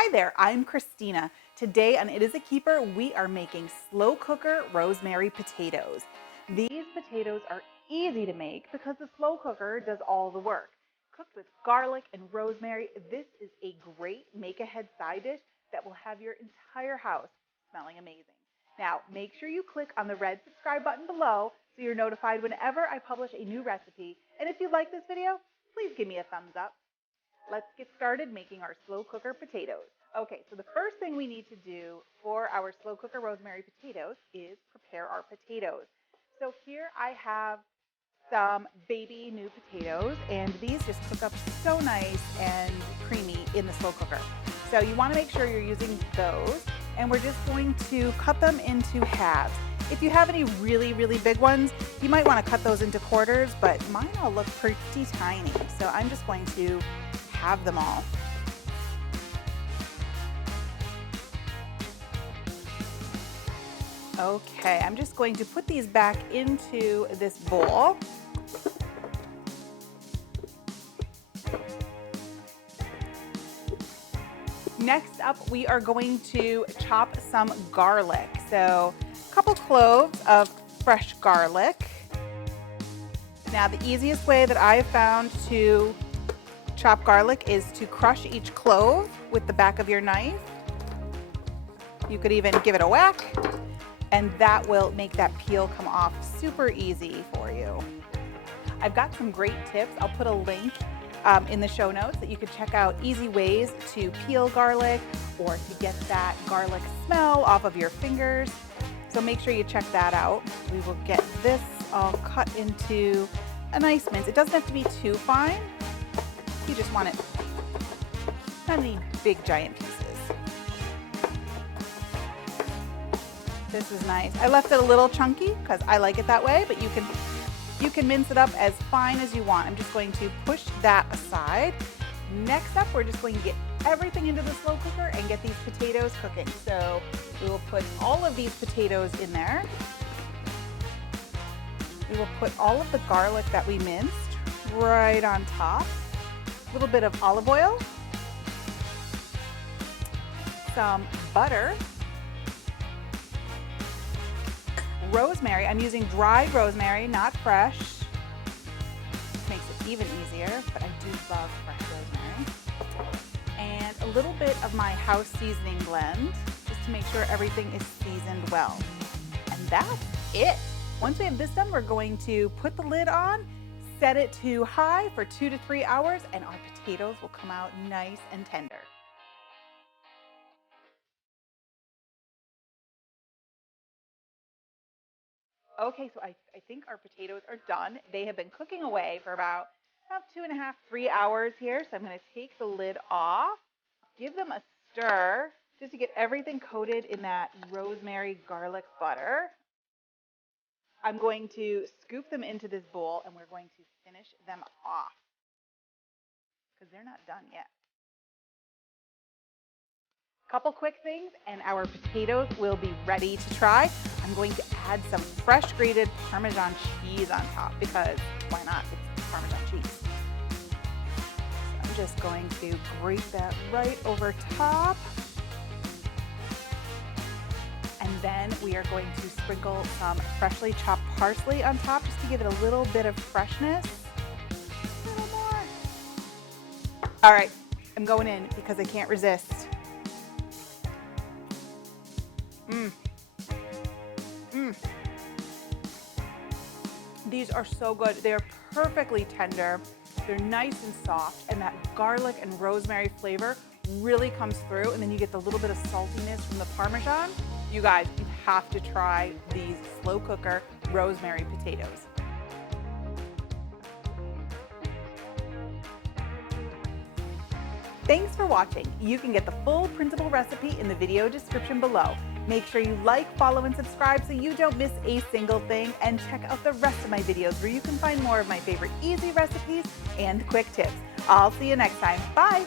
Hi there, I'm Christina. Today on It Is a Keeper, we are making slow cooker rosemary potatoes. These potatoes are easy to make because the slow cooker does all the work. Cooked with garlic and rosemary, this is a great make-ahead side dish that will have your entire house smelling amazing. Now, make sure you click on the red subscribe button below so you're notified whenever I publish a new recipe. And if you like this video, please give me a thumbs up. Let's get started making our slow cooker potatoes. Okay, so the first thing we need to do for our slow cooker rosemary potatoes is prepare our potatoes. So here I have some baby new potatoes, and these just cook up so nice and creamy in the slow cooker. So you want to make sure you're using those, and we're just going to cut them into halves. If you have any really big ones, you might want to cut those into quarters, but mine all look pretty tiny, so I'm just going to have them all. Okay, I'm just going to put these back into this bowl. Next up, we are going to chop some garlic. So a couple cloves of fresh garlic. Now the easiest way that I have found to chop garlic is to crush each clove with the back of your knife. You could even give it a whack, and that will make that peel come off super easy for you. I've got some great tips. I'll put a link in the show notes that you could check out easy ways to peel garlic or to get that garlic smell off of your fingers. So make sure you check that out. We will get this all cut into a nice mince. It doesn't have to be too fine. You just want it, not any big giant pieces. This is nice. I left it a little chunky because I like it that way, but you can mince it up as fine as you want. I'm just going to push that aside. Next up, we're just going to get everything into the slow cooker and get these potatoes cooking. So we will put all of these potatoes in there. We will put all of the garlic that we minced right on top. A little bit of olive oil, some butter, rosemary. I'm using dried rosemary, not fresh. Makes it even easier, but I do love fresh rosemary. And a little bit of my house seasoning blend, just to make sure everything is seasoned well. And that's it. Once we have this done, we're going to put the lid on, set it to high for 2 to 3 hours, and our potatoes will come out nice and tender. Okay, so I think our potatoes are done. They have been cooking away for about 2.5, 3 hours here. So I'm going to take the lid off, give them a stir just to get everything coated in that rosemary garlic butter. I'm going to scoop them into this bowl, and we're going to finish them off because they're not done yet. Couple quick things and our potatoes will be ready to try. I'm going to add some fresh grated Parmesan cheese on top because why not? It's Parmesan cheese. So I'm just going to grate that right over top. And then we are going to sprinkle some freshly chopped parsley on top just to give it a little bit of freshness. A little more. All right, I'm going in because I can't resist. These are so good. They're perfectly tender. They're nice and soft, and that garlic and rosemary flavor really comes through, and then you get the little bit of saltiness from the Parmesan. You guys, you have to try these slow cooker rosemary potatoes. Thanks for watching. You can get the full printable recipe in the video description below. Make sure you like, follow, and subscribe so you don't miss a single thing, and check out the rest of my videos where you can find more of my favorite easy recipes and quick tips. I'll see you next time. Bye!